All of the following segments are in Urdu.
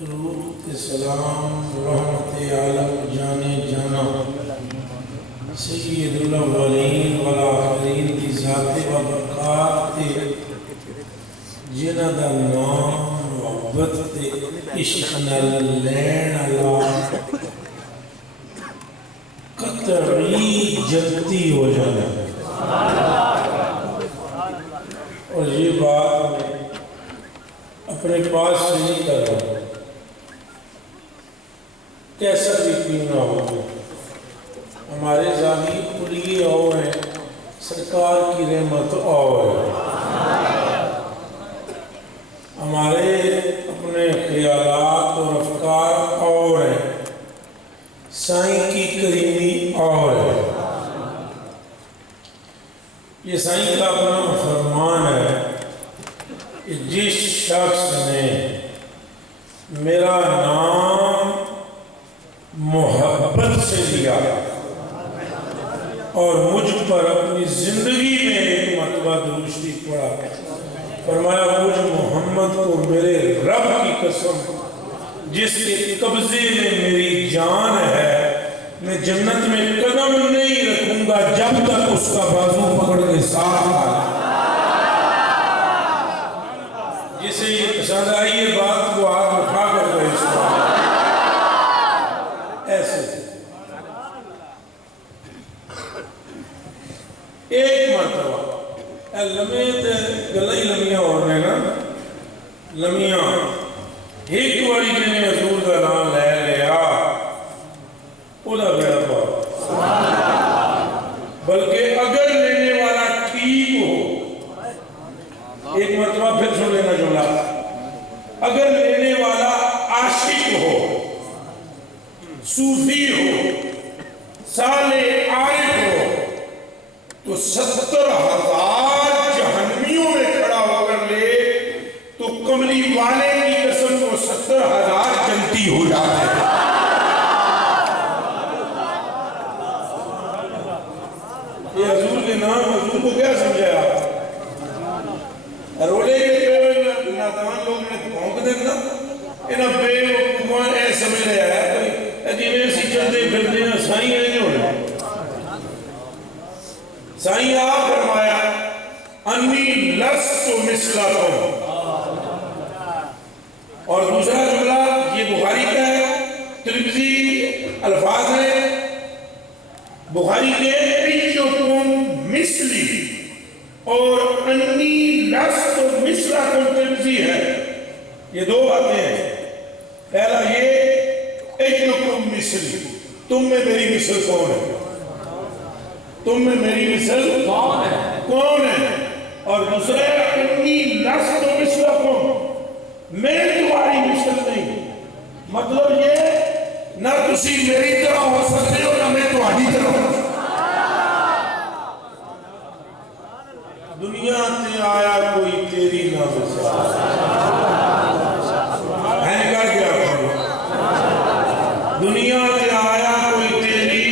درود سلام رحمت عالم جانے جانا سید الاولین والآخرین کی ذات و برکات جنہ دا نام محبت تے عشق نال لین اللہ قطعی جنتی ہو جانا اور یہ بات میں اپنے پاس سے نہیں کر رہا ہوں، کیسا بھی پینا ہوگا ہمارے ذاتی کلیے اور ہیں، سرکار کی رحمت اور ہے، ہمارے اپنے خیالات اور افکار اور ہیں، سائیں کی کریمی اور ہے۔ یہ سائیں کا اپنا فرمان ہے کہ جس شخص نے میرا نام محبت سے لیا اور مجھ پر اپنی زندگی میں ایک مرتبہ درود شریف پڑھا، فرمایا مجھ محمد کو میرے رب کی قسم جس کے قبضے میں میری جان ہے، میں جنت میں قدم نہیں رکھوں گا جب تک اس کا بازو پکڑ کے ساتھ آئے۔ جسے یہ پسند آئی یہ بات کو ہاتھ اٹھا کر گئے اس کو ایسے ایک مرتبہ لمحے تے گلیں لمیاں ہو رہے نا، لمیاں ایک واری جنہیں حضور کا نام لے لیا اوہ بیڑا پاؤ، بلکہ اگر لینے والا ٹھیک ہو، ایک مرتبہ پھر سن لینا جملہ، اگر لینے والا عاشق ہو، صوفی ہو، صالح عارف ہو، تو 70,000 جہنمیوں میں کھڑا ہو کر لے تو کملی والے کی قسم کو 70,000 جنتی ہو جاتے ہیں۔ یہ حضور کے نام حضور کو کیا سمجھایا؟ رولے کے نادان لوگ نے پھونک دینا انہاں بے وقوفان اے سمجھ رہا ہے جی میں اسی چلتے پھرتے ہیں سائیں آئیں گے ہونے۔ سائیں آپ فرمایا انی لست مثلکم، اور دوسرا جملہ یہ بخاری کا ہے، ترمذی الفاظ ہے بخاری کے ایکم مثلی اور انی لست مثلکم ترمذی ہے، یہ دو باتیں ہیں۔ پہلا یہ ایکم مثلی، تم میں میری مثل کون ہے، تم میں میری مثل کون ہے، اور دوسرا انی لست مثلکم، میں تمہاری مثل نہیں، مطلب یہ نہ تسی میری طرح ہو سکتے ہو نہ میں تمہاری طرح ہو۔ دنیا تے آیا کوئی تیری نہ مثل ہے کہا کیا کرو، دنیا تے آیا کوئی تیری،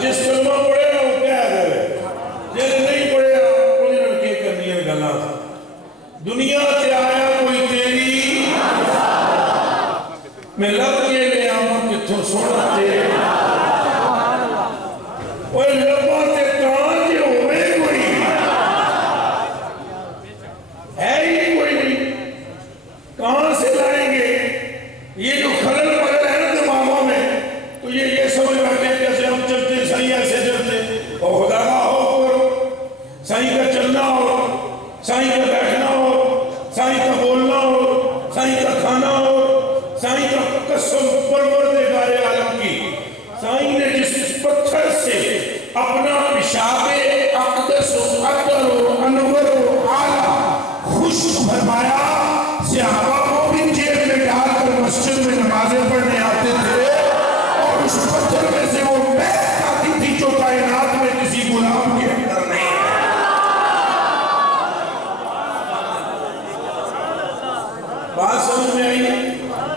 جس کلمہ پڑھے گا وہ کہہ دے، جس نہیں پڑھے گا کوئی لڑکے کرنی ہے گلا تھا۔ دنیا سے آیا کوئی تیری، میں لب کے لے آمد کتھوں سونا تیرے، وہ لبا تے کان جو ہوئے کوئی ہے ہی کوئی نہیں، کہاں سے لائیں گے؟ یہ جو خلل پڑھ ہے نا دماغوں میں، تو یہ سمجھ بیٹھے ہیں جیسے ہم چلتے ہیں سائیں ایسے چلتے، اور خدا کا خوف کرو، سائیں کا چلنا ہو، سائیں کا بیٹھنا ہو، سائیں کا بولنا ہو، سائیں کا کھانا ہو، سائیں کا قسم پروردگار عالم کی، سائیں نے جس پتھر سے اپنا پیشاب اقدس و عطر و انور و اعلیٰ خوشک بھرمایا، صحابہ کو بھی جیب میں ڈال کر مسجد میں نمازیں پڑھنے آتے تھے، اور اس پتھر میں سے وہ بیت آتی تھی جو کائنات میں کسی غلام کے اندر نہیں ہے۔ بات سمجھ میں آئی ہے؟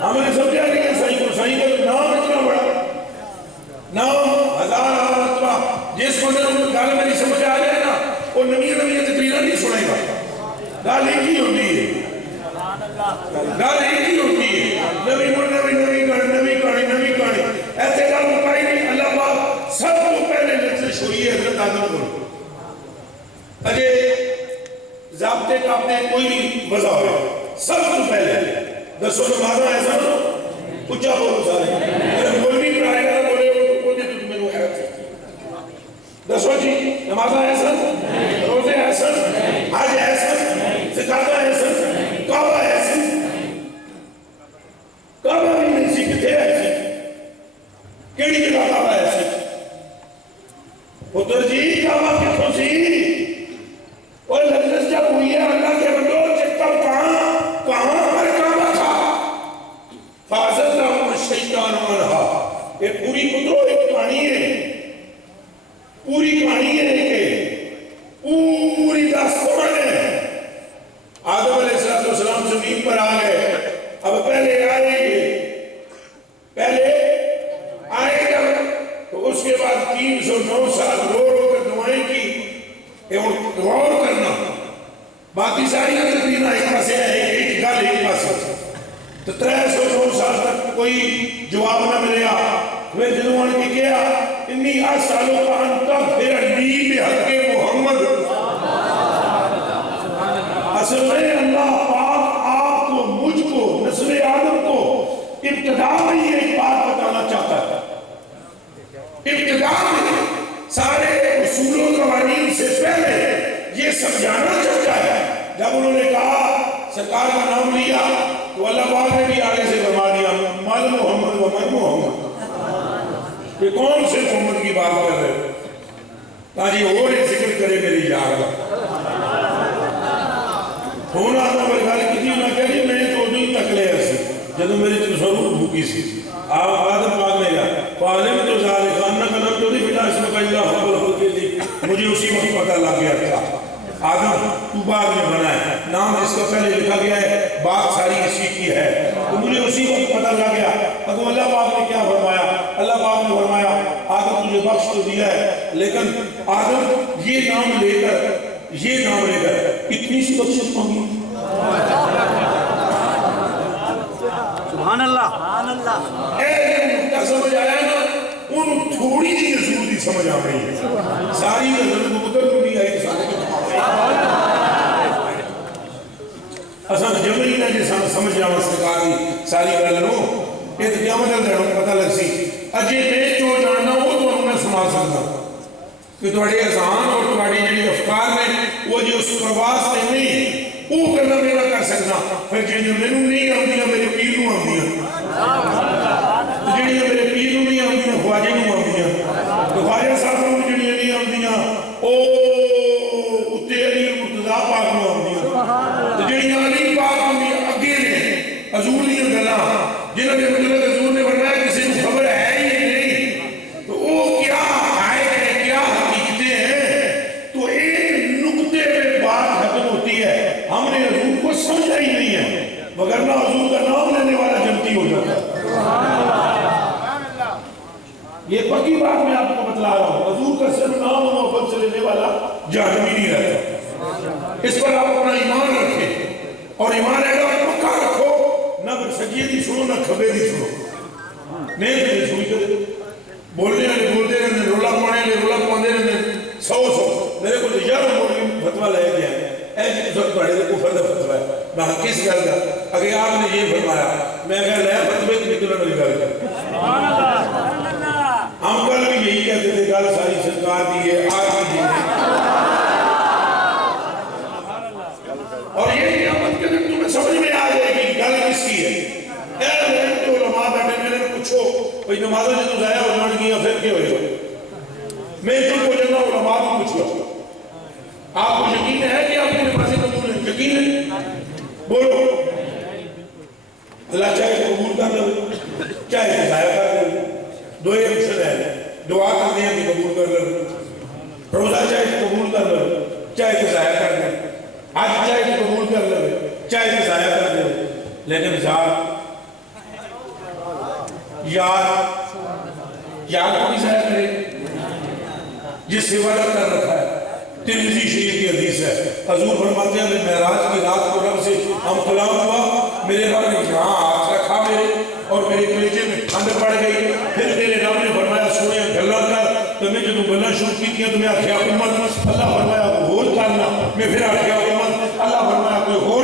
ہم نے سمجھا نہیں ہے سائیں کو، سائیں کا نام اتنا بڑا نام، ہزار مرتبہ، جس بندے کو گل میری سمجھ آ جائے نا وہ نویاں تقریریں نہیں سنے گا، گل ایک ہی ہوتی ہے، گل ایک کوئی وضع ہو سب تو پہلے دسو نمازہ ایسا نو اچھا بولو سارے اگر مولوی پڑھائے گا بولے وہ تو میں نے حیرت ہے دسو جی نمازہ ایسا روزے ایسا حج ایسا زکاتہ ایسا کعبہ ایسا کعبہ بھی نہیں سی کتے ایسی کیڑی جگہ کعبہ ایسی پتر جی کعبہ کتوں سی اور لفظ جب ہوئی ہے اللہ کے بندو چکتب کہاں پر کعبہ تھا فاضل رحم الشیطان عنہا یہ پوری پتروں ایک کہانی ہے پوری کہانی ہے کہ پوری داستان ہے آدم علیہ السلام زمین پر آ گئے اب پہلے آئے گا تو اس کے بعد 309 سال رو کر دعائیں کی غور کرنا باقی ساری تقریباً ایک پاسے ہے ایک گل ایک پاسے تو 309 سال تک کوئی جواب نہ ملیا وہ جنوان کی کیا انی اسالو کا ان تغفر لی بحق محمد اصل میں اللہ پاک آپ کو مجھ کو نسل آدم کو ابتدا میں یہ ایک بات بتانا چاہتا ہے ابتدا میں سارے اصول و قوانین سے پہلے یہ سمجھانا چاہتا ہے جب انہوں نے کہا سرکار کا نام لیا تو اللہ پاک نے بھی آگے سے فرما دیا مال محمد و من محمد کہ کون سے محمد کی بات کر رہے ہو تاکہ اور ایک ذکر کرے میری یاد ہونا تو بلکہ کسی نہ کہی میں تو نہیں تک لے ایسے جدو میری تصور بھوکی سی آپ آدم پاک نے کہا فعالم تو ذالک خانہ کا نام تو نہیں فلا اس میں اللہ خبر خود کے لی مجھے اسی وقت پتہ لگ گیا تھا آدم تو بعد میں بنا ہے نام اس کا پہلے لکھا گیا ہے بات ساری اسی کی ہے تو مجھے اسی وقت پتہ لگ گیا تو اللہ پاک نے کیا فرمایا اللہ پاک نے فرمایا آدم تجھے بخش تو دیا ہے لیکن آدم یہ نام لے کر اتنی سی بخشش مانگی سبحان اللہ اے مدہ سمجھ آیا نا انہوں تھوڑی جی رسول دی سمجھ آ رہی ہے ساری نظر مقدر کو نہیں آئی اصلا جبری نہ جیسا سمجھ جاؤں سرکار دی ساری گلنوں یہ تو کیا مدد ہے پتہ لگ سی اجے میں جو جاننا وہ تو انہوں نے سنا سکتا کہ تھوڑے اذہان اور تھوڑی جنی افکار میں وہ جو اس پرواز سے نہیں وہ کرنا میرا کر سکنا پھر جنہوں میں نہیں آمدیا میرے پیر نو آمدیا جنہوں میرے پیر نو نہیں آمدیا خواجہ نو آمدیا تو خواجہ صاحب نو جنہوں نہیں آمدیا او اتے علی مرتضیٰ پاک نو آمدیا تو جنہوں علی پاک آمدیا اگے نے حضور نہیں گلا جنہوں نے مطلب حضور نے فرمایا کسی کو خبر ہے ہی نہیں تو وہ کیا آئے کیا حقیقتیں ہیں تو ایک نکتے پہ بات ختم ہوتی ہے ہم نے حضور کو سمجھا ہی نہیں ہے وگرنہ حضور کا نام لینے والا جنتی ہو جاتا یہ پکی بات میں آپ کو بتلا رہا ہوں حضور کا صرف نام و محبت سے لینے والا جہنمی نہیں رہتا اس پر آپ اپنا ایمان رکھیں اور ایمان ایڈا پکا رکھو نہ سجیے دی سنو نہ کھبے دی سنو میں نے سنی کر بولنے والے بولتے رہنے رولا پانے رہنے سو میرے کو یار مولی فتوہ لے گیا ایسے سب پڑھے تو کفر دا فتوہ ہے میں کس گل کا اگر آپ نے یہ فرمایا میں اگر لیا فتوہ تو نکلنا میری گل کر ہم کل بھی یہی کہتے تھے گل ساری سرکار دی ہے آج بھی اور یہ قیامت کے دن تمہیں سمجھ میں آ جائے گی گل کس کی ہے اے میں تو علماء بیٹھے میں نے پوچھو بھئی نمازہ جو ضائع ہو جان گیا پھر کیا ہوئے میں تم کو جنہ علماء کو پوچھو آپ کو یقین ہے کہ آپ کی نمازیں قبول ہیں یقین ہے بولو اللہ چاہے تو قبول کر لو چاہے تو ضائع کر لو دو ایک مشن ہے دعا کر دیا کہ قبول کر لو روزہ چاہے تو قبول کر لو چاہے تو ضائع کر لو حج چاہے تو قبول کر لو چاہے تو ضائع کر لو لیکن یاد کوئی ضائع کرے جس سے وعدہ کر رکھا ہے ترمذی شریف کی حدیث ہے حضور فرماتے ہیں میں معراج کی رات کو رب سے ہم کلام ہوا میرے رب نے یہاں ہاتھ رکھا میرے اور میرے کلیجے میں ٹھنڈ پڑ گئی پھر میرے رب نے فرمایا سونے گلا کر تو میں جب گلا شروع کی تھی تو میں آخیا امت اللہ فرمایا کوئی اور کرنا میں پھر آخیا امت اللہ فرمایا کوئی اور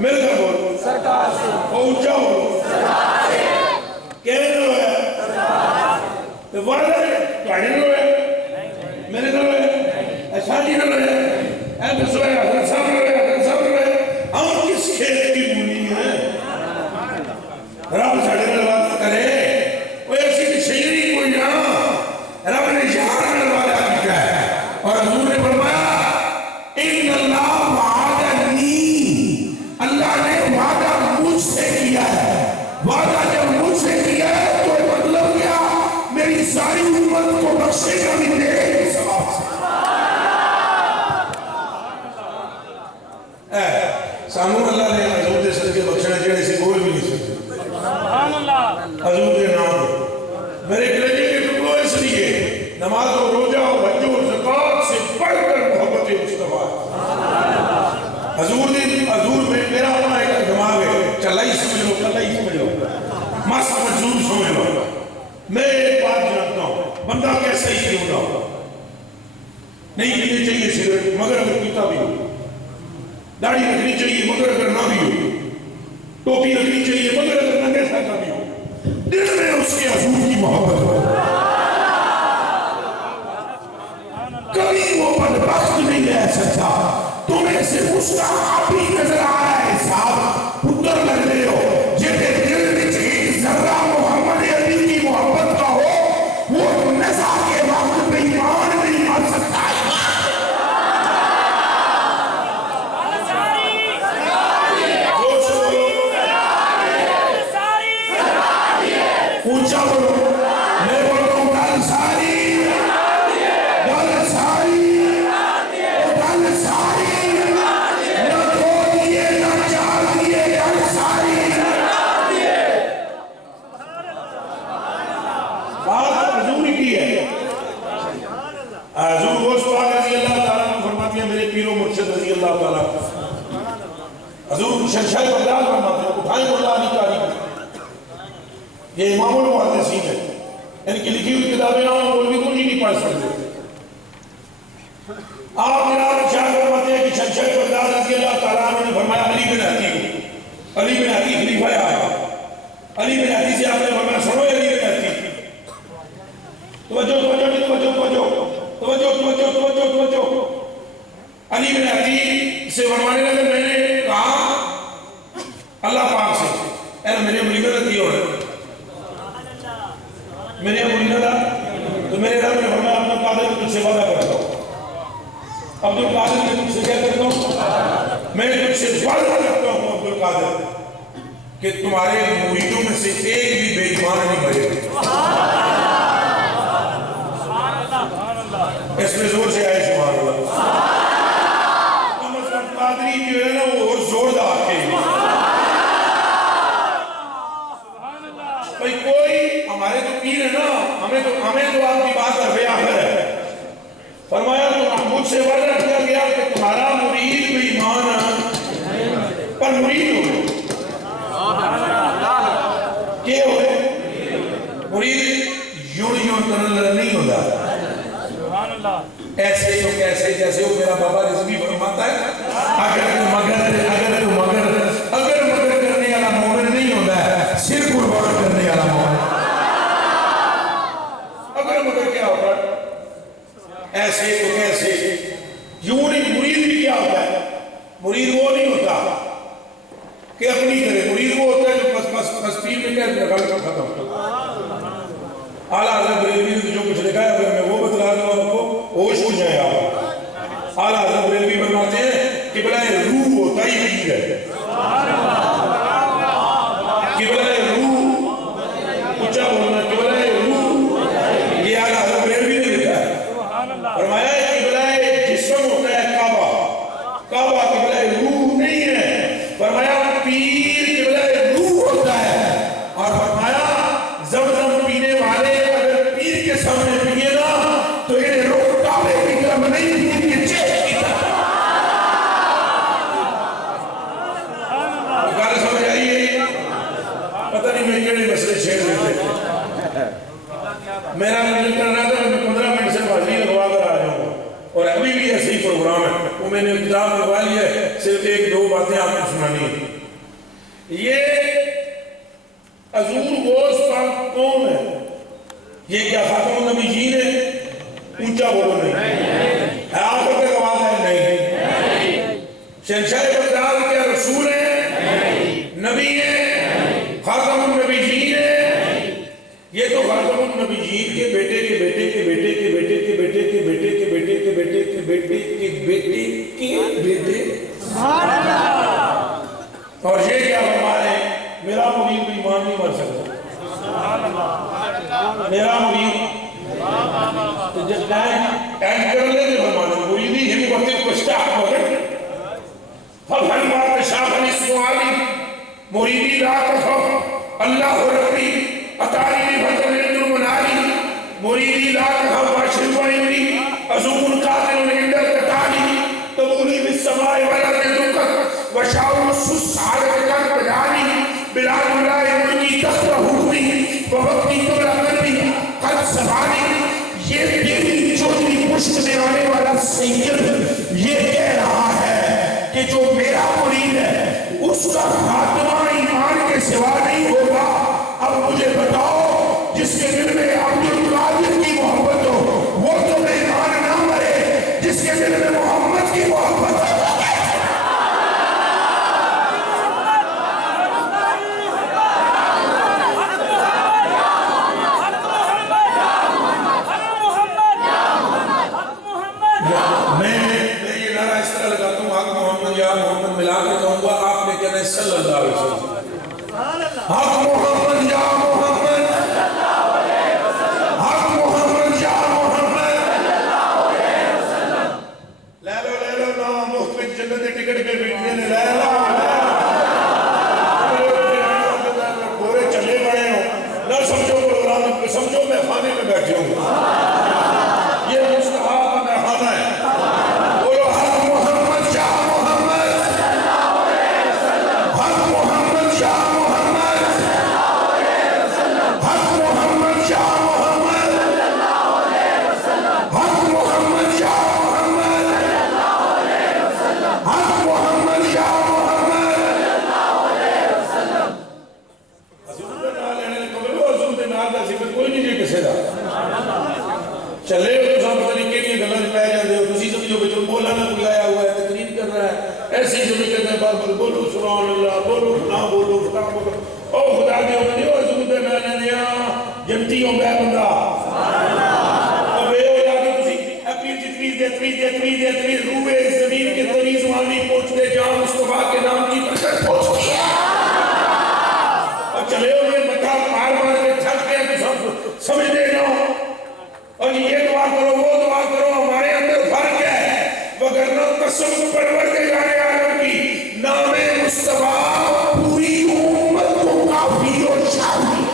مل کر بولو سرکار سے اونچا بولو کہنے لو ہے تو وعدہ ہے تواڈے نال ہے میرے نال ہے شادی نال ہے اے دسو ہے حضرت صاحب نال ہے حضرت صاحب نال ہے ہم کس کھیت کی بولی ہیں رب ساڈے نال وعدہ کرے وہ ایسی شیری کوئی نہ رب نے یار نال وعدہ کیا ہے اور حضور نے فرمایا ان اللہ وعدنی اللہ نے وعدہ مجھ سے کیا ہے وعدہ جب مجھ سے کیا ہے تو مطلب کیا میری ساری امت کو بخشے گا بھی میرے ثواب سے سامون اللہ نے حضور دے صدقے بخشنا جڑے سے بول بھی نہیں سکتے سبحان اللہ حضور کے نام میرے کلیجے کے ٹکڑوں اس لیے نماز و روزہ و حج و زکات سے بڑھ کر محبت مصطفیٰ حضور میں میرا اپنا ایک دماغ ہے چلا ہی سمجھ لو کلا ہی سمجھ لو مست مجزور سمجھ لو میں ایک بات جانتا ہوں بندہ کیسا ہی کیوں نہ ہو نہیں پینی چاہیے سگریٹ مگر اگر پیتا بھی ہو داڑھی رکھنی چاہیے مگر اگر نہ بھی ہو ٹوپی رکھنی چاہیے مگر اگر ننگے ساتھ بھی ہو دل میں اس کے حضور کی محبت ہو کبھی وہ بدبخت نہیں رہ سکتا تمہیں صرف اس کا آپ ہی نظر آ رہا ہے صاحب پتر لگ رہے ہو جیسے دل میں ایک ذرہ محمد علی کی محبت کا ہو وہ نزا کے وقت میں ایمان نہیں مار سکتا ہے اونچا بولو میں بولتا ہوں گل ساری گل ساری گل ساری نہ دو دیے نہ چار دیے گل ساری بات حضور کی ہے حضور غوث پاک رضی اللہ تعالیٰ عنہ فرماتی ہیں میرے پیر و مرشد رضی اللہ تعالیٰ حضور شرشہ بغداد فرماتے ہیں اٹھائیں اللہ علی تاریخ یہ امام المحدثین ہے ان کی لکھی ہوئی کتابیں نہ ہوں بھی کچھ نہیں پڑھ سکتے آپ جناب ارشاد فرماتے ہیں کہ شرشہ بغداد رضی اللہ تعالیٰ عنہ نے فرمایا علی بن عتیق خلیفہ آیا علی بن عتیق سے آپ نے فرمایا سنو علی بن عتیق توجہ علی بن عتیق سے فرمانے لگے میں نے کہا اللہ پاک سے اے میرے مریدہ رہتی ہو میرے مریدہ دا تو میرے رب نے فرمایا اپنا قادر میں تجھ سے وعدہ کرتا ہوں عبدالقادر میں تجھ سے کیا کرتا ہوں میں تجھ سے وعدہ کرتا ہوں عبدالقادر کہ تمہارے مریدوں میں سے ایک بھی بے ایمان نہیں بھرے اس میں زور سے آئے سبحان اللہ کم از کم قادری جو ہے نا وہ اور زور دا آتے ہیں بھئی کوئی ہمارے تو پیر ہے نا ہمیں تو آپ کی بات عرف آخر ہے فرمایا تو مجھ سے وعدہ کیا گیا کہ تمہارا مرید بے ایمان پر مرید ہو کیا ہوئے مرید یوں تنل نہیں ہوتا ایسے تو کیسے جیسے وہ میرا بابا رضوی فرماتا ہے اگر مگر کرنے والا مومن نہیں ہوتا ہے صرف قربان کرنے والا مومن اگر مگر کیا ہوتا ہے ایسے تو کیسے یوں نہیں مرید بھی کیا ہوتا ہے مرید وہ نہیں ہوتا کہ اپنی کرے مرید وہ ہوتا ہے جو بس پیر میں کہتے ہیں غلط ختم اعلیٰ حضرت بریلوی نے جو کچھ لکھا ہے اگر میں وہ بتلا دوں آپ کو ہوش ہو جائے آپ اعلیٰ حضرت بریلوی فرماتے ہیں قبلہ روح ہوتا ہی پیر ہے قبلہ روح اونچا بولنا قبلہ روح یہ اعلیٰ حضرت بریلوی نے لکھا ہے فرمایا قبلہ جسم ہوتا ہے کعبہ قبلہ روح نہیں ہے فرمایا پیر قبلہ روح ہوتا ہے اور فرمایا زمزم پینے والے اگر پیر کے سامنے پیے نا تو انہیں روح کعبے کی طرف نہیں پیر کے چہرے کی طرف صرف ایک دو باتیں آپ کو سنانی ہیں. یہ حضور غوث پاک کون ہے؟ یہ کیا خاتم النبیین ہے؟ اونچا بولو نہیں ہے. آخر تک آواز ہے نہیں. شہنشاہ بغداد کیا رسول ہے؟ نبی ہے؟ خاتم النبیین ہے؟ یہ تو خاتم النبیین کے بیٹے کے بیٹے کے بیٹے کے بیٹے کے بیٹے کے بیٹے کے بیٹے کے بیٹے کے بیٹے کے بیٹے کے بیٹے. اور یہ کیا فرما رہے ہیں؟ میرا مرید ایمان نہیں مر سکتا. میرا مرید تو جب اینڈ کر لے تو فرمانا مریدی ہم وقت کشتا ہوگا فبھل مات شاہن اسمالی مریدی لا تخف اللہ ربی اتاری لی بھتن اندر منالی مریدی لا تخف باشر وعندی ازوم قاتل اندر قتالی تبولی بالسماء ولد دکت وشاؤ سس عادت کر بجانی بلاد اللہ ملکی تخت حکمی ووقتی تبلا قلبی قد سبانی. یہ تیری چوتھی پشت میں آنے والا سید یہ کہہ رہا ہے کہ جو میرا مرید ہے اس کا خاتمہ ایمان کے سوا نہیں ہوگا. اب مجھے بتاؤ جس کے دل میں عبد القادر کی محبت ہو وہ تو بے ایمان نہ مرے، جس کے دل میں محمد کی محبت ہو ملا کے کہوں گا آپ نے کہنا ہے صلی اللہ علیہ وسلم. حق محمد یا محمد، حق محمد یا محمد. لے لو نا مختلف جنت ٹکٹ پہ بیٹھنے لے لو. پورے چلے بڑے ہو نہ سمجھو پروگرام، سمجھو میں خانے میں بیٹھے ہوں. یہ مصطفیٰ کا میں خانہ ہے. چلے ہو تو سب طریقے کی غلط پہ جاتے ہو. تسی سمجھو کہ جو مولانا بلایا ہوا ہے تقریر کر رہا ہے ایسے ہی سمجھ کہتے ہیں بات بولو سبحان اللہ، بولو فلاں بولو فلاں بولو. او خدا دے ہو دیو حضور دے میں دیا جنتی ہوں گیا بندہ. اب اے ہو جا کے تسی اپنی جتنی روح زمین کے تریز والی پہنچتے جان مصطفیٰ کے نام کی برکت پہنچ گیا. اور چلے ہو یہ مکہ مار کے تھک گئے تو سب سمجھ دے جاؤ اور یہ دعا کرو وہ دعا کرو. ہمارے اندر فرق ہے وگرنہ قسم پروردگار عالم کی نام مصطفیٰ پوری امت کو کافی اور شامل.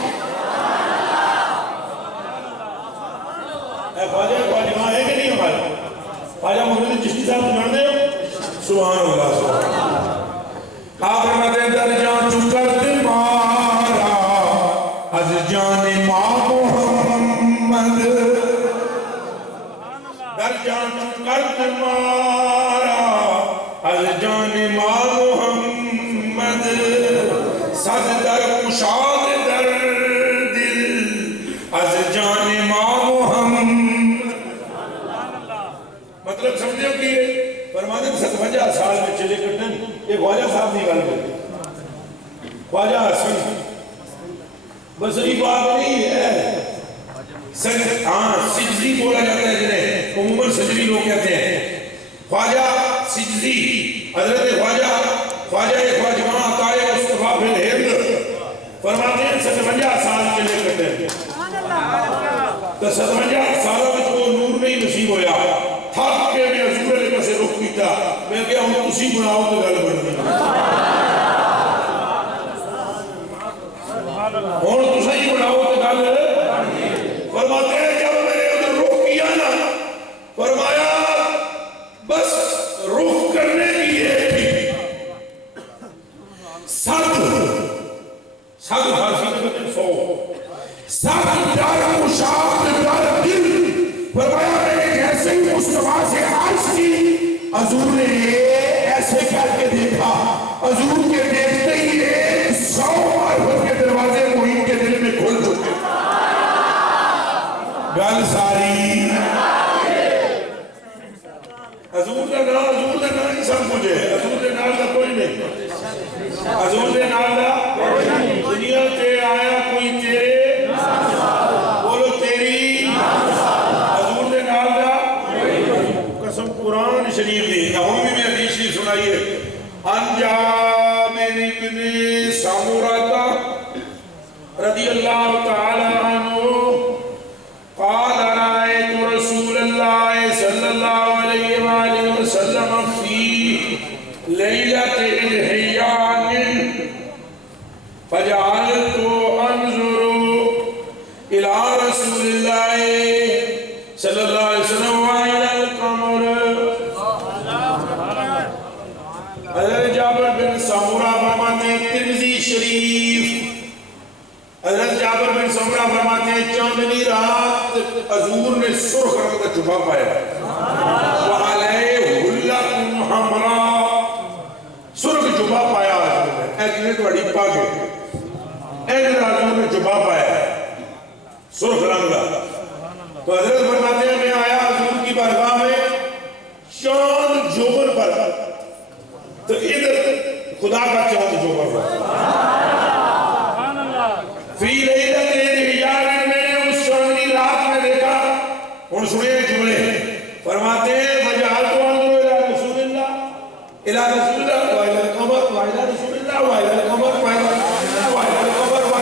اے خواجہ ہے کہ نہیں ہمارے خواجہ محمد چشتی صاحب جانتے ہو؟ سبحان اللہ سبحان اللہ. آپ فرماتے ہیں در جان چکر تمہارا از جان ماں محمد، در جان کر تمہارا از جان ماں محمد، صد در کشاد در دل از جان ماں محمد. مطلب سمجھے ہو کہ فرمانے 57 سال میں چلے کرتے ہیں. یہ خواجہ صاحب نہیں گل کرتے، خواجہ حسن بصری بات نہیں ہے. سجزی بولا جاتا ہے جنہیں عموماً سجری لوگ کہتے ہیں. خواجہ سجزی حضرت خواجہ خواجہ عطائے مصطفیٰ بن ہند فرماتے ہیں 57 سال چلے کرتے ہیں. تو 57 سالوں میں وہ نور نہیں نصیب ہویا. تھک کے میں حضور علیہ سے رخ کیتا. میں کہا ہوں اسی بناؤ تو گل بن گئی. اور تسا ہی بناؤ تو گل. فرماتے ہیں جب میں نے ادھر رخ کیا نا فرمایا بس رخ کرنے کی یہ تھی سد حاصل کرتے 100 سد در مشاق در دل. فرمایا میں نے جیسے ہی مصطفیٰ سے عرض کی حضور نے ایسے کر کے حضور دے نال دا دنیا تے آیا کوئی تیرے بولو تیری حضور دے نال دا قسم قرآن شریف دی ہم بھی حدیث شریف سنائیے انجابر بن سمرہ رضی اللہ تعالی عنہ قال رأيت رسول الله صلى الله عليه وآله وسلم في ليلة الحيان فجعلت أنظر إلى رسول الله صلى الله عليه وسلم وإلى القمر. حضرت جابر بن سمرہ فرماتے ہیں ترمذی شریف حضرت جابر بن سمرہ فرماتے ہیں چاندنی رات حضور نے سرخ رنگ کا جبہ پایا وعلیہ حلت حمراء سرخ جبہ پایا حضور نے ایک نے تو اڑی پا گئے ایک حضور نے جبہ پایا سرخ رنگ کا تو حضرت فرماتے ہیں میں آیا حضور کی بارگاہ میں چاند جوبر پر تو ادھر خدا کا چاند جوبر پر فی لیلت الحیان میں نے اس چاندنی رات میں دیکھا ان سنیں جملے فرماتے ہیں وجعلت انظر الى رسول اللہ الى رسول اللہ وإلى القمر وإلى رسول اللہ وإلى القمر وإلى القمر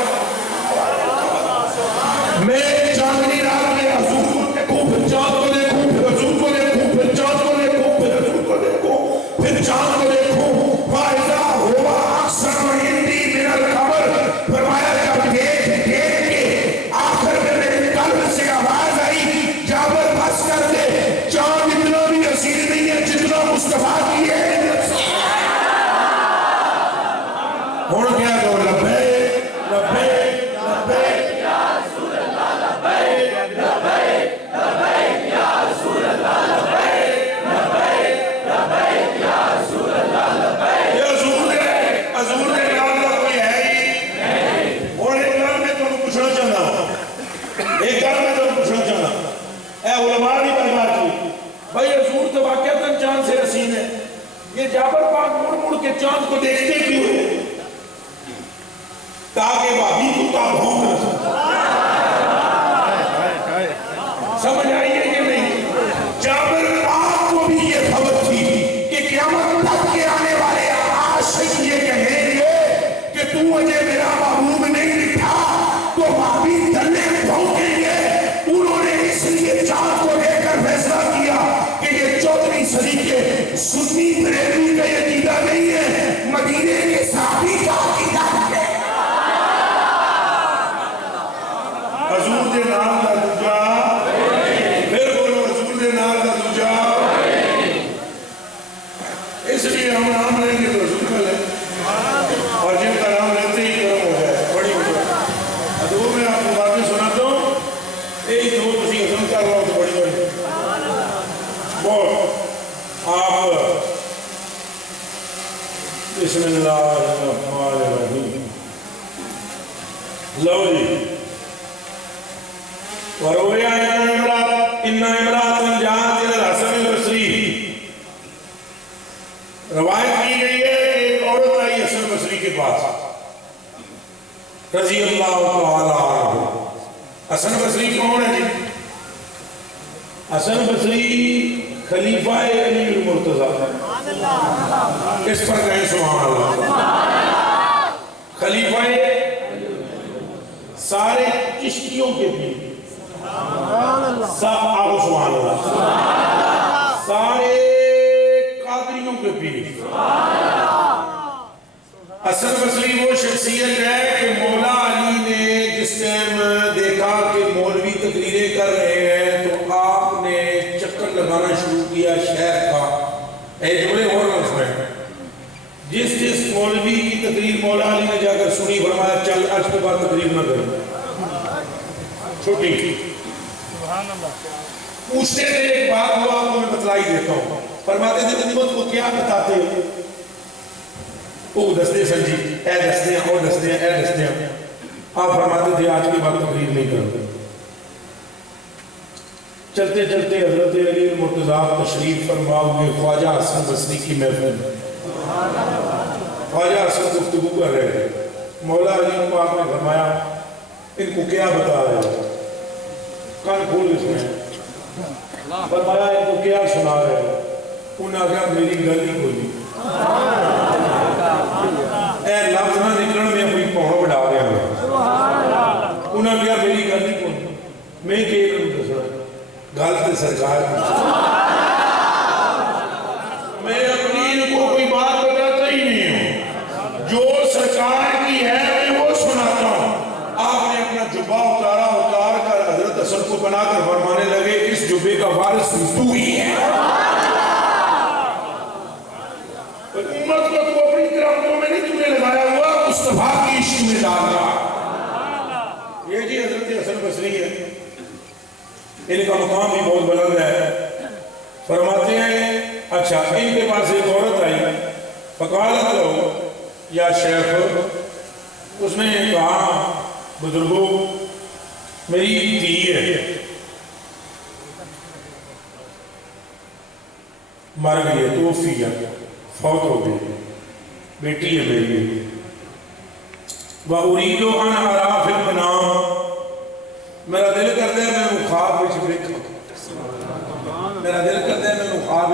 میں چاندنی رات میں حضور کو دیکھوں پھر چاند کو دیکھوں پھر حضور کو دیکھوں پھر چاند کو دیکھوں پھر حضور کو دیکھوں پھر چاند کو دیکھوں فائدہ ہوا اکثر عندی من القمر فرمایا جب دیکھ کے آخر میں میرے قلب سے آواز آئی جابر بس کر دے چاند اتنا بھی حسین نہیں ہے جتنا مصطفیٰ کی ہے ہون کیا دو لبیک لبیک لبیک یا رسول اللہ لبیک لبیک لبیک یا رسول اللہ لبیک لبیک لبیک یا رسول اللہ لبیک یہ حضور دے نام کا کوئی ہے ہی اور ایک گل میں تمہیں پوچھنا چاہتا ہوں اے علماء بھی بات کی بھائی حضور تو واقعتاً چاند سے حسین ہے یہ جابر پاک مڑ مڑ کے چاند کو دیکھتے کیوں ہیں تاکہ بھابی کو کا بھونک نہ سمجھ آئیے کہ نہیں جابر پاک کو بھی یہ خبر تھی کہ قیامت تک کے آنے والے عاشق یہ کہیں گے کہ تو مجھے میرا محبوب نہیں دکھا تو بھابی دلے بھونکیں گے انہوں نے اس لیے چاند کو لے کر فیصلہ کیا کہ یہ 14ویں صدی کے سنی بریلوی کا یہ عقیدہ نہیں ہے مدینے کے صحابی کا عقیدہ ہے حضور دے نام دا دوجا پھر بولو حضور دے نام دا دوجا اس لیے ہم نام لیں گے تو حضور کا لیں اور جن کا نام لیتے ہی کرم ہو جائے بڑی ہو جائے حضور میں آپ کو باتیں سناتا ہوں ایک دو کسی حسن کر رہا ہوں تو بڑی بڑی بہت آپ بسم اللہ الرحمن الرحیم لو جی ورویا ان امرات جاءت الى الحسن البصری روایت کی گئی ہے ایک عورت آئی حسن بصری کے پاس رضی اللہ تعالی عنہ حسن بصری کون ہے جی حسن بصری خلیفہ علی المرتضی اس پر کہیں سبحان اللہ خلیفہ سارے چشتیوں کے بھی سبحان اللہ سارے قادریوں کے پیر حسن بصری وہ شخصیت ہے کہ مولا علی نے جس ٹائم دیکھا کہ مولوی تقریریں کر رہے ہیں تو آپ نے چکر لگانا شروع کیا شہر کا اے جملے اور لفظ میں جس مولوی کی تقریر مولا علی نے جا کر سنی فرمایا چل آج کے بعد تقریر نہ کریں چھوٹی پوچھتے تھے ایک بات ہوا آپ کو میں بتلائی دیتا ہوں فرماتے تھے خدمت کو کیا بتاتے او دستے سن جی اے دستے ہیں او دستے ہیں اے دستے ہیں آپ فرماتے تھے آج کی بات تقریر نہیں کرتے چلتے چلتے حضرت علی المرتضی تشریف فرما ہوئے خواجہ حسن بصری کی محفل خواجہ حسن گفتگو کر رہے تھے، مولا علی پاک نے فرمایا ان کو کیا بتا رہے ہو؟ کان کھول اس میں فرمایا ان کو کیا سنا رہے ہو؟ انہوں نے کہا میری گل ہی کوئی اے لفظ نہ نکلن میں اپنی پہنچ بڑھا رہا ہوں۔ انہوں نے کہا میری گل ہی کوئی میں کہ گل تو سرکار میں اپنی ان کو کوئی بات بتاتا ہی نہیں ہوں، جو سرکار کی ہے میں وہ سناتا ہوں۔ آپ نے اپنا جبہ اتار کر حضرت حسن کو بنا کر فرمانے لگے اس جبے کا وارث تو ہی ہے۔ امت کو تو اپنی کرامتوں میں نہیں تمہیں لگایا ہوا، مصطفیٰ کی عشق میں ڈالا۔ یہ جی حضرت حسن بصری ہے، ان کا مقام بھی بہت بلند ہے۔ فرماتے ہیں اچھا ان کے پاس ایک عورت آئی، فقالت لو یا شیخ، اس نے کہا بزرگوں میری دھی ہے، مر گئی ہے، توفی ہے، فوت ہو گئی، بیٹی ہے میری، وَأُرِيدُ أَنْ أَرَىٰ فِي الْمَنَامِ، میرا دل کرتا ہے میں وہ خواب وچ دیکھوں، میرا دل کرتا ہے میں وہ خواب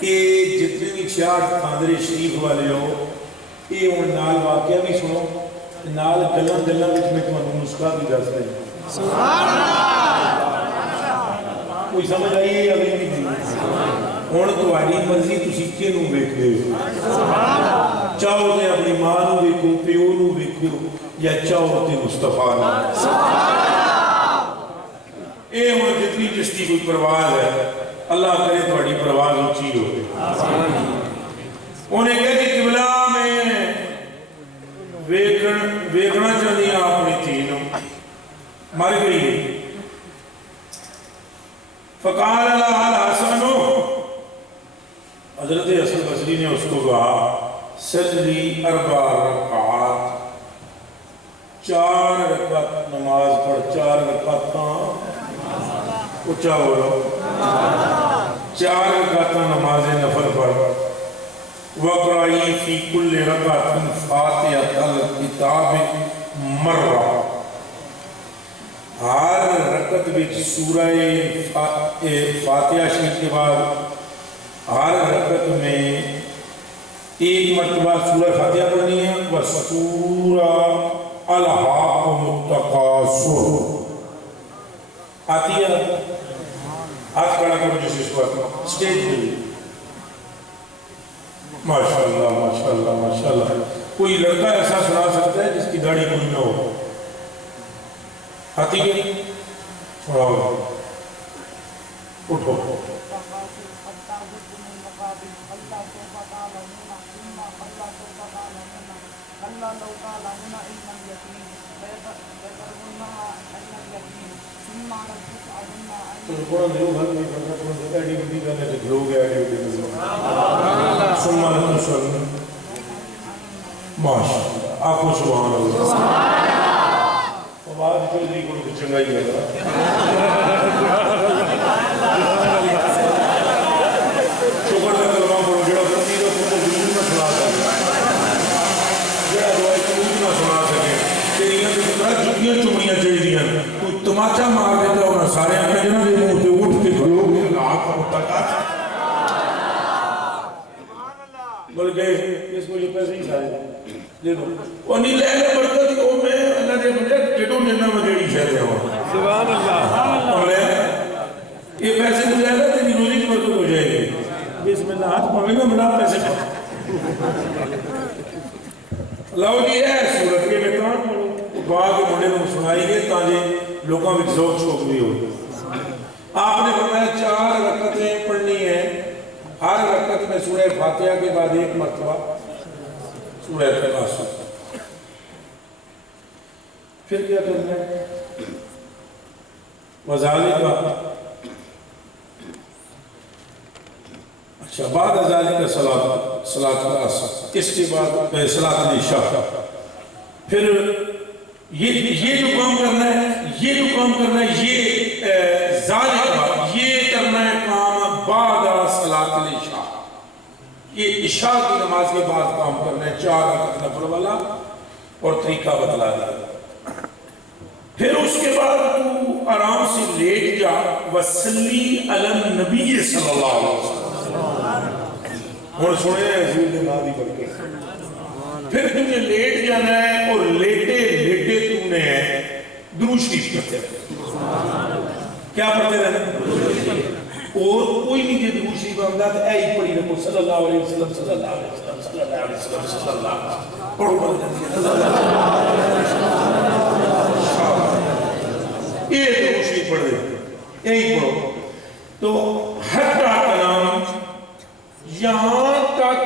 کہ جتنے بھی 66 خاندر شریف والے ہو یہ ان نال واقعہ بھی سنو، نال گلن وچ میں تمہیں نسخہ بھی دس دیں۔ کوئی سمجھ آئی ہے یا نہیں؟ ہوں تہاڈی مرضی تسی کینوں ویکھدے ہو، چاہو تے اپنی ماں نوں ویکھو، پیو نوں ویکھو، یا چاہو تے مصطفیٰ نوں۔ اے ہوں جتنی جس کی کوئی پرواز ہے اللہ کرے تہاڈی پرواز اونچی ہو۔ انہیں کہا کہ قبلہ میں ویکھنا چاہتی ہیں اپنی تھی نوں، مر گئی ہے۔ فقال لها الحسن، حضرت حسن بصری نے اس کو کہا صلی 4 رکعات، 4 رکعت نماز پڑھ، 4 رکعت اچھا بولو، 4 رکعت نماز نفل پڑھ، وقرائی فی کل رکعت فاتحۃ الکتاب مرہ، ہر رکعت وچ سورہ فاتحہ شریف کے بعد ہر رکعت میں ایک مرتبہ سورہ فاتحہ پڑھنی ہے، وَسُورَةَ أَلْهَاكُمُ التَّكَاثُرُ، آتی ہے ہاتھ کھڑا کرو جس اس پر سٹیج پہ۔ ماشاءاللہ ماشاءاللہ ماشاءاللہ، کوئی لڑکا ایسا سنا سکتا ہے جس کی داڑھی کوئی نہ ہو؟ آتی ہے سناؤ، اٹھو۔ ماشاءاللہ آنکھوں سبحان اللہ، آواز چودھری کو چنگائی لگا۔ شکر کا کلمہ پڑھو جڑا بندی کا تو ضرور نہ سنا سکے، جڑا دعائی قبول نہ سنا سکے، تیریاں تو طرح جھکیاں چمڑیاں چاہیے، تو تماچا مار دیتا ہونا سارے اپنے جنہوں نے منہ پہ اٹھ کے کھلو گے لاکھ متقا، بلکہ اس کو یہ پیسے ہی سارے دے دو، وہ نہیں لے لے برکت ہی وہ میں اللہ دے بندے ٹیٹو نینا مجھڑی شہدے ہوں سبحان اللہ، یہ پیسے مجھے لے لے تیری روزی کی برکت ہو جائے گی، بسم اللہ ہاتھ پاویں گا ملا پیسے پا لو جی ہے صورت کے میں کہاں دعا کے منڈے میں سنائی گے تاکہ لوگوں میں ذوق شوق بھی ہو۔ آپ نے فرمایا 4 رکعتیں پڑھنی ہیں، ہر رکعت میں سورہ فاتحہ کے بعد ایک مرتبہ سورہ تکاثر، پھر کیا کرنا ہے؟ وذالک، اچھا بعد ذالک صلاۃ العصر، اس کے بعد صلاۃ العشاء، پھر یہ جو کام کرنا ہے، یہ ذالک یہ کرنا ہے کام بعد صلاۃ العشاء، یہ عشاء کی نماز کے بعد کام کرنا ہے، 4 رکعت نفل والا، اور طریقہ بتلا دیا۔ پھر اس کے بعد تو آرام سے لیٹ جا، وصلی علی النبی صلی اللہ علیہ وسلم، اور سنے حضور نے نادی پڑھ کے، پھر تجھے لیٹ جانا ہے، اور لیٹے لیٹے تو نے درود شریف پڑھتے رہنا۔ کیا پڑھتے رہنا؟ اور کوئی نہیں جو درود شریف آمدہ تو اے ہی پڑھی رکھو، صلی اللہ علیہ وسلم، صلی اللہ علیہ وسلم، صلی اللہ علیہ وسلم، صلی اللہ علیہ وسلم، پڑھو یہ درود شریف پڑھ دے، یہی پڑھو۔ تو حتی کلام یہاں تک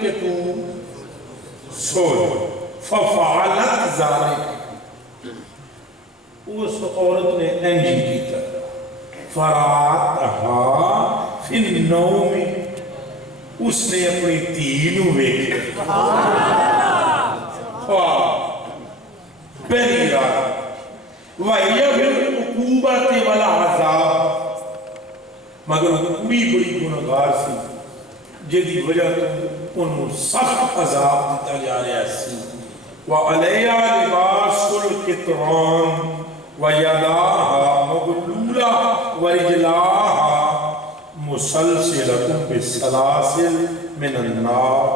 کہ تو سو ففعلت ذالک، اس عورت نے انجی کی تر فراتہا فی النوم، اس نے اپنی تینوں ویکھے پہلی رات، وَإِيَ بِالْعُقُوبَةِ وَالْعَذَابِ، مگر کوئی بڑی گناہگار سی جدی وجہ تو انہوں سخت عذاب دیتا جا رہا سی۔ وَعَلَيْهَا لِبَاسُ الْقِطْرَانِ وَيَدَاهَا مَغْلُولَةٌ وَرِجْلَاهَا مُسَلْسِلَةٌ بِالسَّلَاسِلِ مِنَ النَّارِ،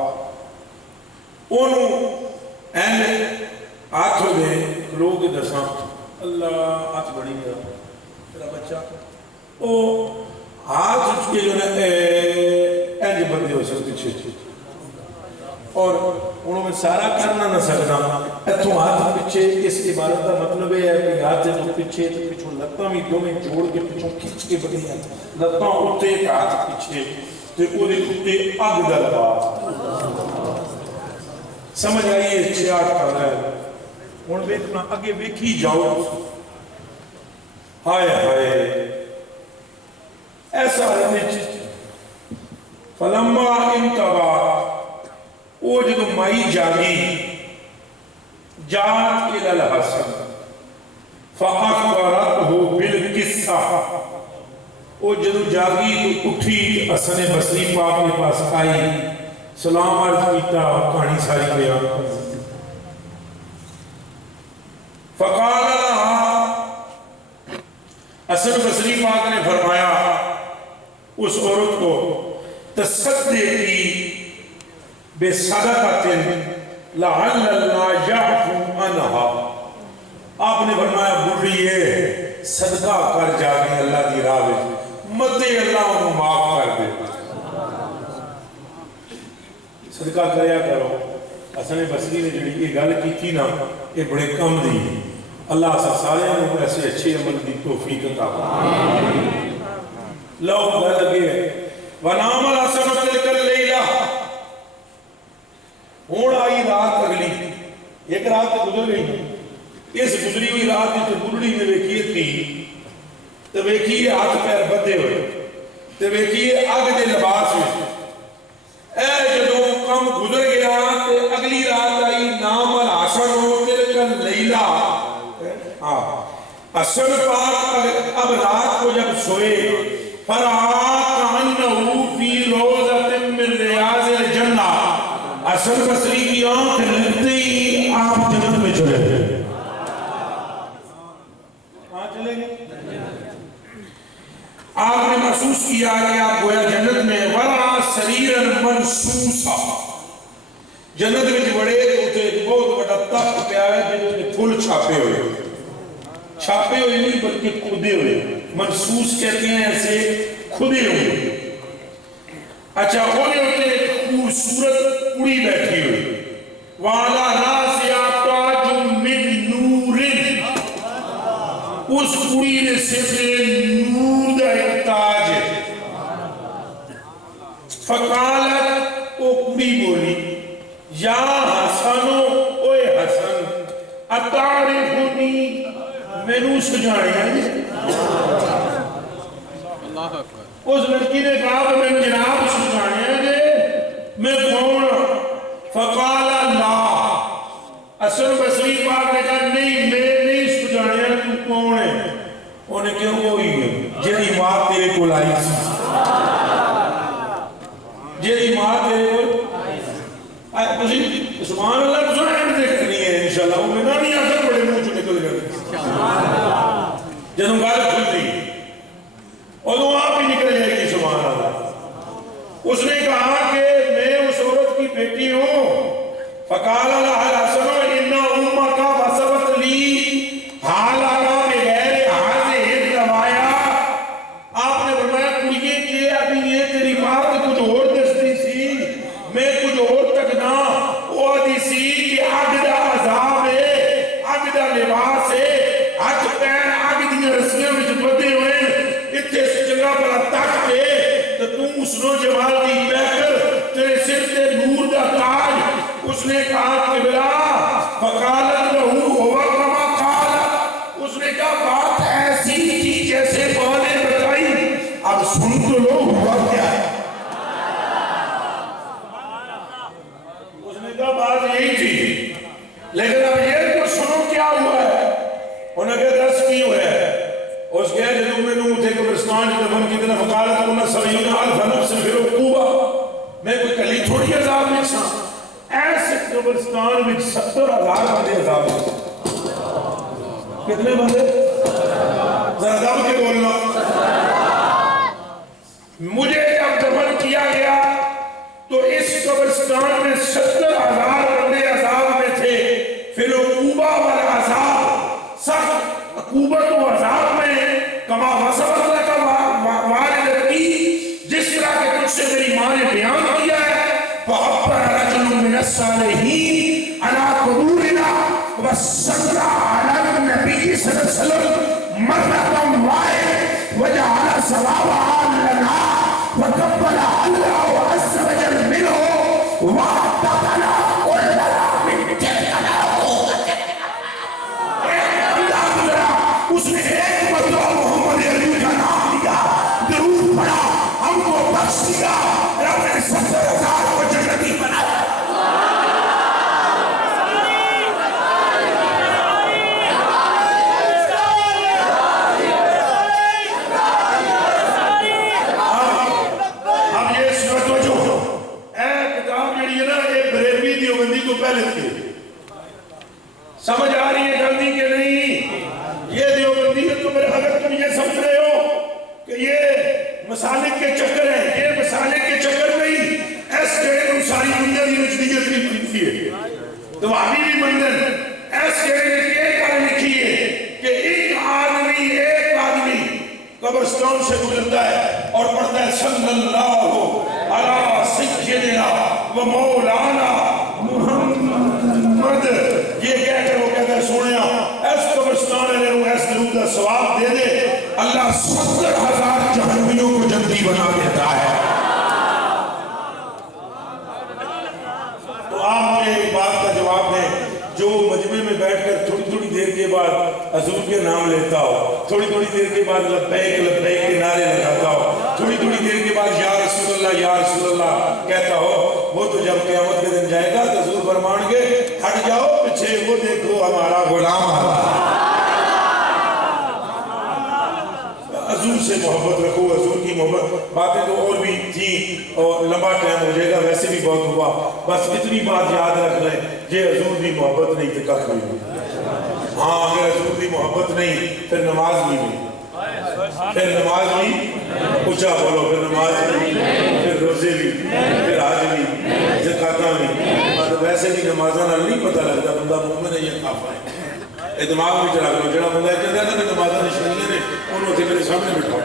انہوں این ہاتھ ہو گئے لوگ دساں اللہ ہاتھ بڑی گیا تیرا بچہ، او ہاتھ اٹھ کے جو ہے اینج بندے ہو سکتے پیچھے، اور انہوں میں سارا کرنا نہ سکنا، اتھوں ہاتھ پیچھے، اس عبارت کا مطلب ہے کہ ہاتھ جو پیچھے تو پیچھوں لگتا بھی دو میں جوڑ کے پیچھوں کھچ کے بڑی ہے، لگتا اٹھتے ایک ہاتھ پیچھے تو وہ اٹھتے اگ دربار، سمجھ آئیے 6-8 کر رہا ہے، ہوں بیٹھنا اگے ویکھی جاؤ، ہائے ہائے ایسا ہے فلما انتبہ، وہ جدو مائی جاگی جات الى الحسن فاخبرته بالقصہ، وہ جدو جاگی تو اٹھی حسن بصری پاک کے پاس آئی، سلام عرض کیتا، کہانی ساری بیان فقال لها، حسن بصری پاک نے فرمایا اس عورت کو، تصدقی بے صدقت لعل اللہ یعفو عنہا، آپ نے فرمایا بڑھی ہے صدقہ کر جاگے اللہ دی راہ میں، مدے اللہ انہوں معاف کر دے، صدقہ کریا کرو۔ حسن بصری نے جڑی یہ گل کی تھی نا، یہ بڑے کم دی، اللہ سے سارے انہوں ایسے اچھے عمل دی توفیق عطا فرمائے۔ لو گل لگے ونام الحسن تلک اللیلہ، ہون آئی رات اگلی، ایک رات تو گزر گئی، اس گزری ہوئی رات کی تو بڑھڑی نے ویکھی تھی، تو ویکھی ہاتھ پیر بدے ہوئے، تو ویکھی اگ دے لباس میں، اے جدو کم گزر گیا تو اگلی رات آئی نام الحسن تلک اللیلہ، حسن پاک اب رات کو جب سوئے، فرآت عنہو فی روضۃ من ریاض الجنہ، حسن بصری کی آنکھ لگتے ہی آپ جنت میں چلے گئے۔ کہاں چلے گئے؟ آپ نے محسوس کیا کہ آپ گویا جنت میں، ورا سریرا منسوسا، جنت میں بڑے ہوتے بہت بڑا تخت پہ آئے جنہوں نے پھول چھاپے ہوئے، چھاپے ہوئے نہیں بلکہ کھودے ہوئے، منسوس کہتے ہیں ایسے کھودے ہوئے، اچھا ہونے ہوتے خوبصورت اڑی بیٹھی ہوئی، وَعَلَى رَاسِهَا تَاجٌ مِّن نُورٍ، اس اڑی نے سے نور دا ایک تاج ہے، فَقَالَتْ وہ اڑی بولی، یا حسنو اوے حسن، اتعرفنی، میں نو سجانے ہیں، اس لڑکی نے کہا کہ میں جناب سجانے ہیں، میں کون؟ فقال اللہ، حسن بصری پاک نے کہا نہیں میں نہیں سجانے ہیں، تو کون ہے؟ انہیں کہ وہی ہے جیدی ماں تیرے کو لائی سی، جیدی ماں تیرے کو سبحان اللہ تو اہم دیکھنی ہے انشاءاللہ وہ میں نہیں آخر بڑے منہ چو نکل گئے جنہوں گال کھلتی اور وہ آپ ہی نکل جائے گی سبحان اللہ اس نے کہا کہ میں اس عورت کی بیٹی ہوں فقال اللہ الحسن اِنَّ أُمَّكَ وَسَبَتْ لِي حَالَكَ بِغَيْرِ حَاضِهِ دوایا آپ نے فرمایا کلیے کہ ابھی یہ تیری بات کچھ اور دستی سی میں کچھ اور تک نہ وہ دیسی کہ آگدہ عذاب ہے آگدہ لباس ہے ہاتھ پیر آگدیاں رسیاں میں جو بدے ہوئے اتھے سے جگہ پر تک ہے تو تم اس نوجوان کی بہتر تیرے سر تے نور دا تاج اس نے کہا کہ بلا فقالت لہو ہوا کما قال اس نے کہا بات ایسی تھی جیسے پہلے بتائی اب سن تو لو ہوا کیا ہے اس نے کہا بات یہی تھی لیکن اب یہ تو سنو کیا ہوا ہے انہوں نے کہا دس کی ہوئے ہے اس کے جنہوں میں نوں تھے قبرستان جو دفن کی طرف فقالت انہا سبیون الف نفس پھر عقوبہ میں کوئی کلی تھوڑی عذاب نہیں سا ایسے قبرستان میں 70,000 بندے عذاب نہیں کتنے بندے ذرا دب کے بولنا مجھے جب دفن کیا گیا تو اس قبرستان میں 70,000 بندے عذاب میں تھے پھر عقوبہ والعذاب سخت عقوبت و عذاب میں کما وصفت لکا والدتی جس طرح کہ تجھ سے میری ماں نے بیان کیا ہے فَأَبَّرَ رَجُلٌ مِّنَ الصَّالِحِينَ عَلَىٰ قُبُورِنَا وَصَلَّى عَلَى النَّبِيِّ صلی اللہ علیہ وسلم مَرَّةً وَاحِدَةً وَجَعَلَ ثَوَابَهَا لَنَا وَقَبَّلَ اللَّهُ عَزَّ وَجَلَّ مِنْهُ وَاعْتَقَلَ كُلَّنَا مِن تِلْكَ الْعُقُوبَةِ اس نے ایک مرتبہ محمد علی کا نام لیا درود پڑھا ہم کو بخش دیا رب نے 70,000 کو جنتی بنایا اب یہ سمجھو جو اے کتاب جڑی ہے نا یہ بریلوی دیوبندی کو پہلے تھی سمجھ آ رہی ہے جلدی کہ نہیں یہ دیوبندی ہے تو اگر تم یہ سمجھ رہے ہو کہ یہ مسالک کے چکر ہیں یہ مسالک کے چکر میں ہی ایس کہے تو ساری دنیا کی نجدیت کی بنتی ہے تو ابھی بھی مندر ایس کہے نے یہ کہا لکھی ہے کہ ایک آدمی قبرستان سے گزرتا ہے اور پڑھتا ہے صلی اللہ علیہ سیدنا و مولانا محمد یہ کہہ کر وہ کہتا ہے سونیا ایس قبرستان ہے وہ ایس درود کا ثواب دے دے اللہ 70,000 جہنمیوں کو جنتی بنا دیتا ہے تو آپ مجھے ایک بات کا جواب دیں جو مجمع میں بیٹھ کر تھوڑی تھوڑی دیر کے بعد حضور کے نام لیتا ہو تھوڑی تھوڑی دیر کے بعد لبیک لبیک کے نعرے لگاتا ہو تھوڑی تھوڑی دیر کے بعد یا رسول اللہ کہتا ہو وہ تو جب قیامت کے دن جائے گا تو حضور فرمان گے ہٹ جاؤ پیچھے وہ دیکھو ہمارا غلام حضور سے محبت رکھو حضور کی محبت باتیں تو اور بھی تھیں اور لمبا ٹائم ہو جائے گا ویسے بھی بہت ہوا بس اتنی بات یاد رکھ لیں یہ حضور کی محبت نہیں تو کخ نہیں ہاں اگر حضور کی محبت نہیں پھر نماز بھی نہیں پھر نماز بھی اونچا بولو پھر نماز بھی پھر روزے بھی پھر حج بھی زکاتاں بھی ویسے بھی نمازاں نہیں پتہ لگتا بندہ مومن ہے یا کافر ہے دماغ میں چلا کرو جڑا بندہ کہتا ہے نا نمازاں نشانیاں نے انہوں سے میرے سامنے بٹھاؤ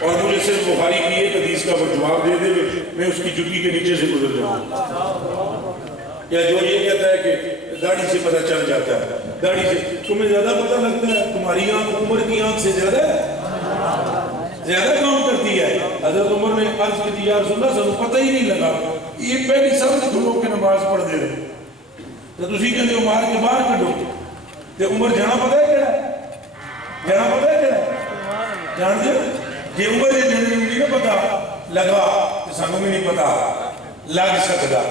اور مجھے صرف بخاری کی ایک حدیث کا وہ جواب دے دے میں اس کی جوتی کے نیچے سے گزر جاؤں یا جو یہ کہتا ہے کہ داڑھی سے پتہ چل جاتا ہے داڑھی سے تمہیں زیادہ پتہ لگتا ہے تمہاری آنکھ عمر کی آنکھ سے زیادہ کام کرتی ہے حضرت عمر نے عرض کی یا رسول اللہ سنو پتہ ہی نہیں لگا یہ پہلی سب دھلوں کے نماز پڑھ دے رہے تو تسی کہتے ہو مار کے باہر کٹو تے عمر جانا پتہ ہے کہڑا جانا پتہ ہے کہڑا جان دے جی عمر یہ جانے نہیں پتہ لگا تو سانوں میں نہیں پتہ لگ سکتا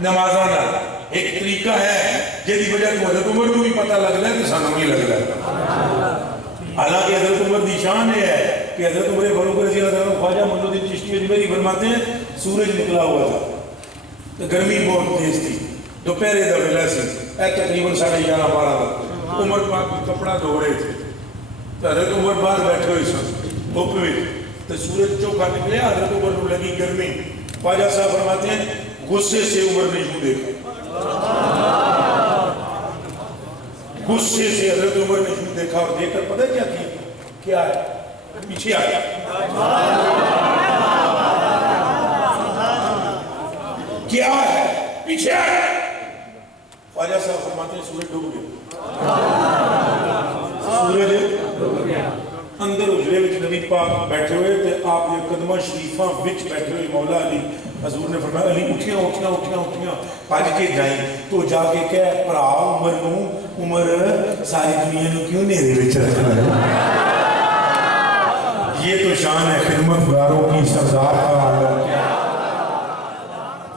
نمازانا ایک طریقہ ہے جیدی وجہ تو حضرت عمر کو بھی پتہ لگ رہا ہے تو سانوں نہیں لگ رہا ہے حالانکہ حضرت عمر دی شان یہ ہے کہ حضرت عمر فاروق رضی اللہ عنہ خواجہ معین الدین چشتی اجمیری فرماتے ہیں سورج نکلا ہوا تھا تو گرمی بہت تیز تھی، دوپہرے کا ویلا سی، تقریباً 11:30 عمر پاک کپڑا دھو رہے تھے، تو حضرت عمر باہر بیٹھے ہوئے سن دھوپ میں، تو سورج چوکھا نکلے، حضرت عمر کو لگی گرمی، خواجہ صاحب فرماتے ہیں غصے سے عمر نے یوں دیکھا، غصے سے حضرت عمر نے یوں دیکھا، اور دیکھ کر پتہ کیا ہے پیچھے آیا، کیا ہے پیچھے آیا، خواجہ صاحب فرماتے ہیں سورج ڈوب گیا، سورج ڈوب گیا، اندر اجلے وچ نبی پاک بیٹھے ہوئے تھے، آپ نے قدمہ شریفاں وچ بیٹھے ہوئے مولا علی، حضور نے فرمایا علی اٹھیاں بھج کے جائیں، تو جا کے کہہ پرا عمر ساری دنیا نو کیوں نیرے وچ رکھنا ہے؟ یہ تو شان ہے خدمت گاروں کی، سردار کا عالم کیا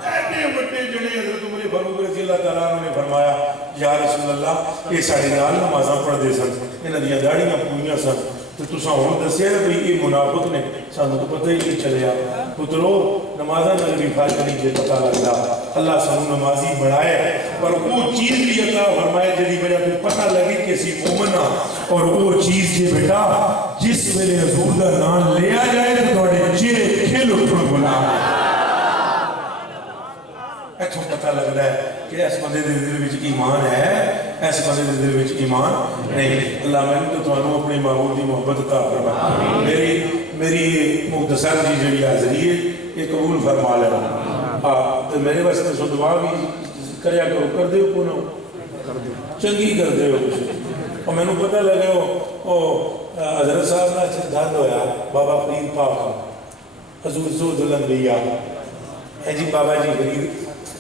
اینے بڑے جڑے حضرت عمر فاروق رضی اللہ تعالیٰ عنہ نے فرمایا یا رسول اللہ یہ ساڑھے نال نمازاں پڑھ دے سن، انہاں دیاں داڑیاں پوئیاں سن، تو تساں ہن دسیا بھئی یہ منافق نے، سانوں تو پتہ ہی نہیں چلیا، پترو نمازاں نال بھی فرق نہیں جے پتہ لگدا، اللہ سانوں نمازی بنائے پر وہ چیز بھی عطا فرمائے جڑی وجہ تو پتہ لگے کہ اسی مومن ہاں، اور وہ چیز جے بیٹا جس ویلے حضور دا نام لیا جائے تو تواڈے چہرے کھل اٹھن بولا، ایتھوں پتہ لگدا ہے کہ اس بندے دے دل وچ ایمان ہے، اس بندے دے دل وچ ایمان نہیں۔ اللہ میں تو تانوں اپنے معبود دی محبت عطا فرمائے، میری مختصر جی جڑی حاضری ہے یہ قبول فرما لینا، تو میرے واسطے سو دعا بھی کریا کرو، کر دیو کو نہ چنگی کر دیو کچھ، اور میں نے پتہ لگا حضرت صاحب نے درد ہویا بابا فرید پاک حضور زہد الانبیاء ہے جی، بابا جی فرید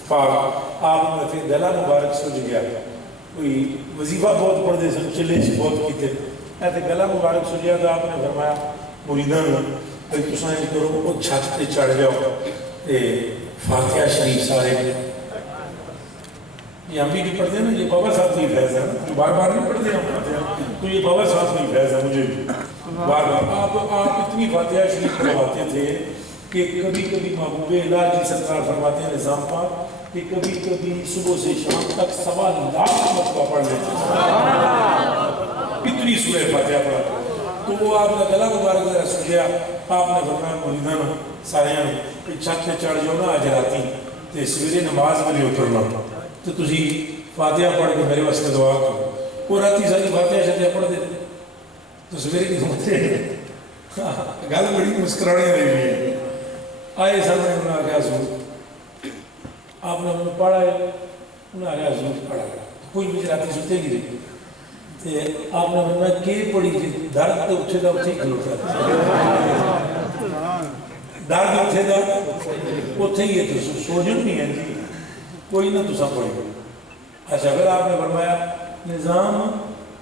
پاک آپ نے پھر گلا مبارک سج گیا، کوئی وظیفہ بہت پڑھ دے سن، چلے سے بہت کیتے، ایسے گلا مبارک سجیا تو آپ نے فرمایا مریداں بھئی تساں یہ کرو وہ چھت پہ چڑھ جاؤ، فاتحہ شریف سارے یہ ہم بھی نہیں پڑھتے ہیں نا، یہ بابا صاحب کی فیض ہے نا، بار بار نہیں پڑھتے ہم فاتحہ، تو یہ بابا صاحب کی فیض ہے مجھے بھی بار بار، آپ اتنی فاتحہ شریف پڑھواتے تھے کہ کبھی کبھی محبوب الہ کی سرکار فرماتے ہیں نظام پاک کہ کبھی کبھی صبح سے شام تک 1.25 لاکھ مرتبہ پڑھ لیتے اتنی سورہ فاتحہ پڑھا، تو وہ آپ کا گلا مبارک ذرا سجیا، آپ نے فرمایا مریداں ساریاں چھت پہ چڑھ جاؤ نا آج راتی تے سویرے نماز میں اترنا، تو تسی فاتحہ پڑھ کے میرے واسطے دعا کرو، وہ راتی ساری فاتحہ شتیہ پڑھ دیتے تو سویرے کی سمجھتے ہیں، گل بڑی مسکرانے رہی ہے، آئے سامنے انہوں نے آگیا حضور آپ نے انہوں نے پڑھا ہے، انہوں نے آگیا حضور پڑھا ہے، کوئی مجھے راتی سنتے نہیں رہی، آپ نے فرمایا کہ پڑھی تھی درد تو اٹھے دا اٹھے کھلوتا درد اٹھے دا اٹھے ہی ہے تو سوجن نہیں ہے جی کوئی نہ تسا پڑھی، اچھا اگر آپ نے فرمایا نظام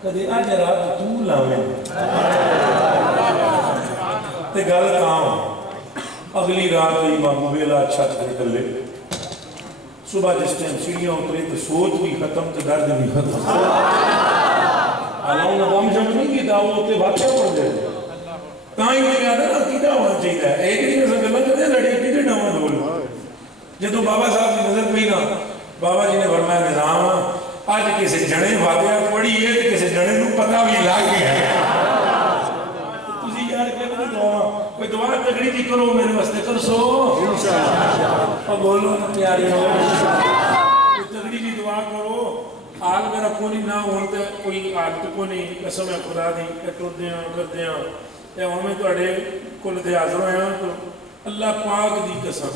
کدے آج رات تو لاویں تے گل کام اگلی رات ہوئی محبوب الہ چھت نکل لے، صبح جس ٹائم سیڑھیاں اترے تو سوچ بھی ختم تو درد بھی ختم، اللہ نے غم جب نہیں کی وہ ہوتے واقعہ پڑھ دے تاں ہی میں یاد ہے نا عقیدہ ہونا چاہیے ہے، ایک نہیں ایسا گلہ کرتے ہیں لڑے عقیدے نہ دول، جدو بابا صاحب کی نظر پئی نا بابا جی نے فرمایا نظام آج کسی جنے واقعہ پڑھی ہے تو کسی جنے نو پتہ بھی لا کے ہے، تسی یار کہ کوئی دعا کوئی دعا تگڑی جی کرو میرے واسطے کر سو اور بولو نا پیاری ہو تگڑی جی دعا کرو، آل میرا کونی نہ ہوتا ہے کوئی آل تو کونی قسم ہے خدا دی کٹو دیاں کر دیاں یا ہمیں تو اڑے کل دے حاضر ہیں تو اللہ پاک دی قسم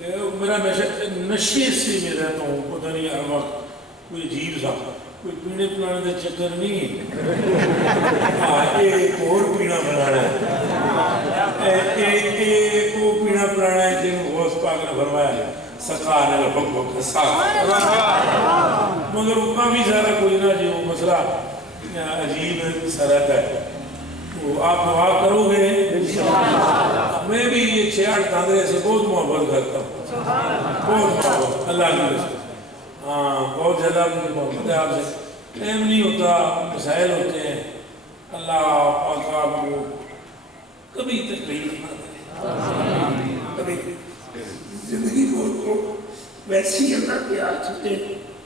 ہے میرا نشے سے میں رہتا ہوں پتہ نہیں ہر وقت کوئی عجیب سا کوئی پینے پلانے دے چکر نہیں ایک اور پینا پلانا ہے ایک وہ پینا پلانا ہے جن غوث پاک نے فرمایا ہے سقان الحب خساک مگر کافی سارا کوئی نہ جو مسئلہ عجیب سا رہتا ہے تو آپ دعا کرو گے میں بھی یہ 6-8 تاندرے سے بہت محبت کرتا ہوں بہت محبت اللہ کی رسول ہاں بہت زیادہ مجھے محبت ہے آپ سے ٹائم نہیں ہوتا مسائل ہوتے ہیں اللہ پاک آپ کو کبھی تکلیف نہ دے کبھی زندگی کو ویسی اللہ کے ہاتھ تھے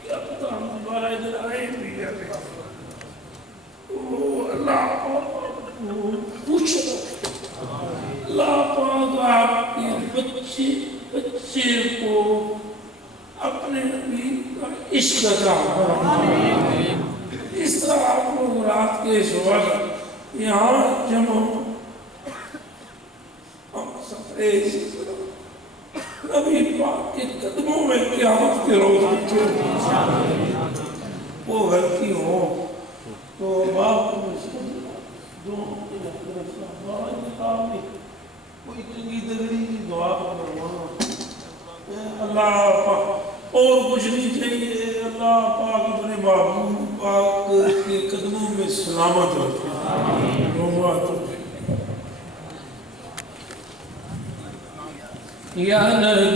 کیا پتا ہم دوبارہ ادھر آئے بھی یا نہیں اللہ پوچھو اللہ پاک آپ کے بچے کو اپنے نبی کا عشق عطا فرمائے اس طرح آپ لوگ رات کے اس وقت یہاں جمع ہم سفرے نبی پاک کے قدموں میں قیامت کے روز بچے وہ غلطی ہو تو باپ کو کوئی چنگی تگڑی کی دعا کروانا اللہ پاک اور کچھ نہیں چاہیے اللہ پاک اپنے محبوب پاک کے قدموں میں سلامت رکھے یا نبی